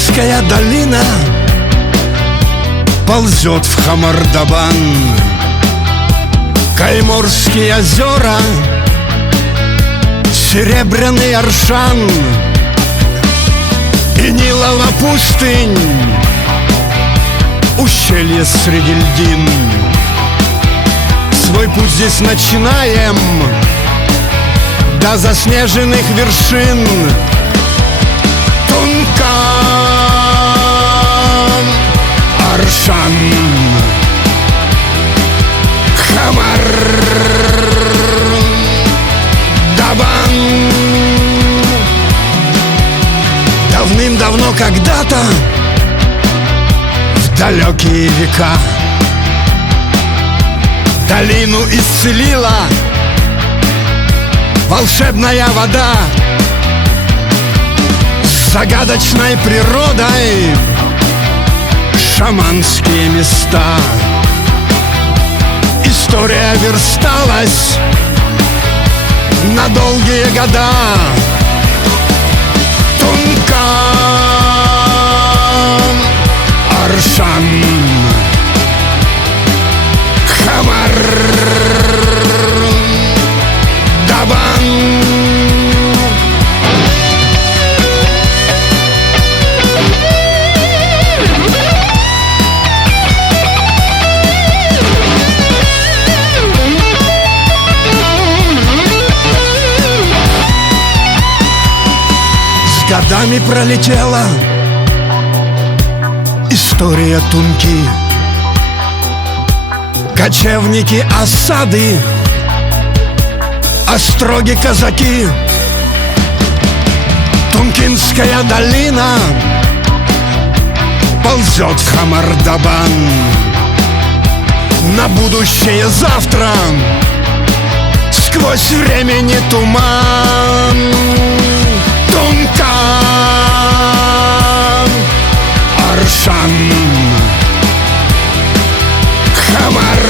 Тункинская долина ползет в Хамардабан. Кайморские озера, Серебряный Аршан и Нилова пустынь, ущелье среди льдин. Свой путь здесь начинаем до заснеженных вершин. Тункан, Аршан, Хамардабан. Давным-давно когда-то, в далекие века, долину исцелила волшебная вода. С загадочной природой, шаманские места. История версталась на долгие года. Тункан, Аршан, Хамардабан. Годами пролетела история Тунки. Кочевники, осады, остроги, казаки. Тункинская долина ползет в Хамардабан. На будущее завтра сквозь времени туман. Тункан, Аршан, Хамар.